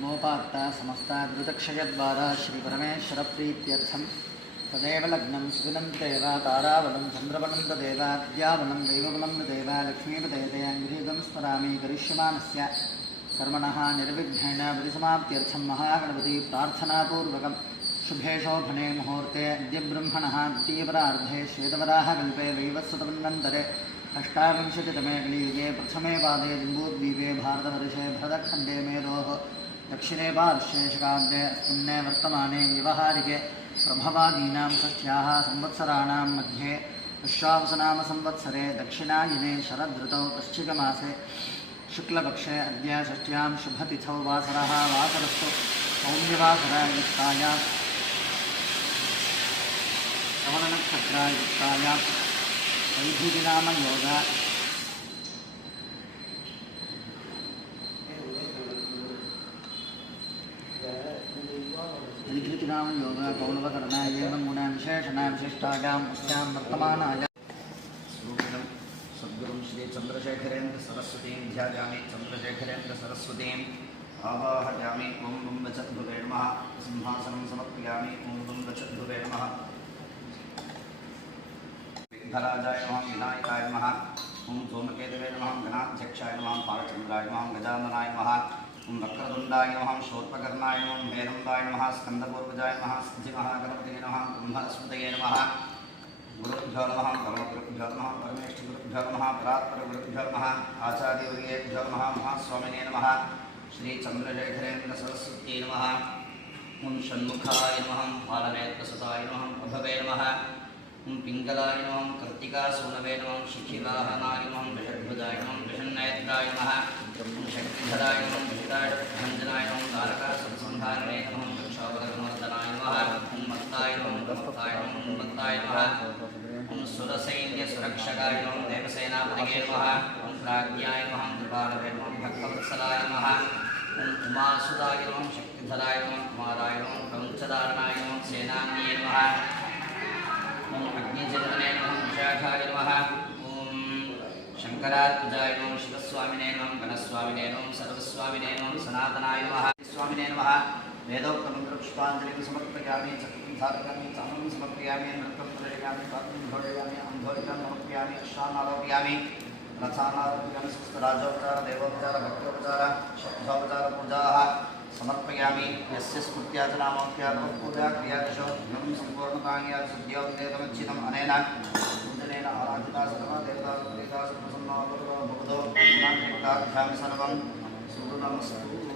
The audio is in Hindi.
मोपात्ता समस्ताद्रुतक्षयद्वारा श्रीपरमेश्वरप्रीत्यर्थं तदेव लग्नं सुदिनं तेव तारावलं चन्द्रवनं तदेव विद्यावनं दैववनं तदेव लक्ष्मीपदेतयाङ्गृहीतं स्मरामि करिष्यमाणस्य कर्मणः निर्विघ्नेन परिसमाप्त्यर्थं महागणपति प्रार्थनापूर्वकं शुभे शोभने मुहूर्ते अद्य ब्रह्मणः द्वितीयपरार्धे श्वेतवराहकल्पे वैवस्वतमन्वन्तरे अष्टाविंशतितमे कलियुगे प्रथमे पादे जम्बूद्वीपे भारतवर्षे भरतखण्डे मेरोः दक्षिणे पार्श्वे शकाब्दे अस्मिन्ने वर्तमाने व्यवहारिके प्रभवादीनां षष्ठ्याः संवत्सराणां मध्ये विश्वावसनाम संवत्सरे दक्षिणायने शरदृतौ वृश्चिकमासे शुक्लपक्षे अद्य षष्ठ्यां शुभतिथौ वासरः वासरस्तु सौम्यवासरयुक्तायां श्रवणनक्षत्रयुक्तायां वैधिनामयोग अधिकृतिनाम योग कौलवकरणाय एवं गुण विशेषण विशिष्टायां अस्यां वर्तमानाय स्वरूपिणं सद्गुरुं श्री चन्द्रशेखरेन्द्र सरस्वतीं ध्यायामि चन्द्रशेखरेन्द्र सरस्वतीम् आवाहयामि ओं बुम्बचद्भुवे नमः सिंहासनं समर्पयामि ओं बुम्बचद्भुवे नमः विघ्नराजाय नमः विनायकाय नमः ओं सोमकेतवे नमः गणाध्यक्षाय नमः बालचन्द्राय नमः गजाननाय नमः ओं वक्रतुण्डाय नमः शूर्पकर्णाय नमः हेरम्बाय नमः स्कन्दपूर्वजाय नमः सिद्धिमहागणपतये नमः ब्रह्मस्पतये नमः गुरुभ्यो नमः परमगुरुभ्यो नमः परमेष्ठिगुरुभ्यो नमः परात्परगुरुभ्यो नमः आचार्यवर्येभ्यो नमः महास्वामिने नमः श्री चन्द्रशेखरेन्द्र सरस्वती नमः ओं षण्मुखाय नमः बालनेत्रसुताय नमः प्रभवे नमः ओं पिङ्गलाय नमः कर्तिकासूनवे नमः शिखिवाहनाय नमः वृषद्भुजाय नमः वृषन्नेत्राय नमः शक्तिधराय नमः विष्टाभञ्जनाय नमः तारकासुरसंहारणे नमः वृक्षावगमर्दनाय नमः ओं मत्ताय नमः मत्ताय नमः मत्ताय नमः ओं सुरसैन्यसुरक्षकाय नमः देवसेनापतये नमः ओं प्राज्ञाय नमः कृपालवे नमः भक्तवत्सलाय नमः ओं उमासुताय नमः शक्तिधराय नमः कुमाराय नमः प्रमुचदारणाय नमः सेनान्ये नमः ओं अग्निजन्मने नमः विशाखाय नमः ओं शंकरात्मजाय नमः शिवस्वामिने नमः गणस्वामिने नमः सर्वस्वामिने नमः सनातनाय नमः स्वामिने नमः वेदोक्तमन्त्रपुष्पाञ्जलिं समर्पयामि चक्रं धारयामि चामरं समर्पयामि नृत्यं प्रदर्शयामि पात्रं घोषयामि अंधोरिकं समर्पयामि अश्वानारोपयामि रथानारोपयामि सुस्तराजोपचार देवोपचार भक्तोपचार शब्दोपचार पूजाः समर्पयामि यस्य स्मृत्याचनामोक्त्यात्मपूजा क्रियादिशो धनं सम्पूर्णताङ्ग्या शुद्ध्योपदेतमच्चितम् अनेन पूजनेन आराधिता सर्वा देवता प्रसन्नो भवतो नान्यक्ताभ्यां सर्वं सुनमस्तु।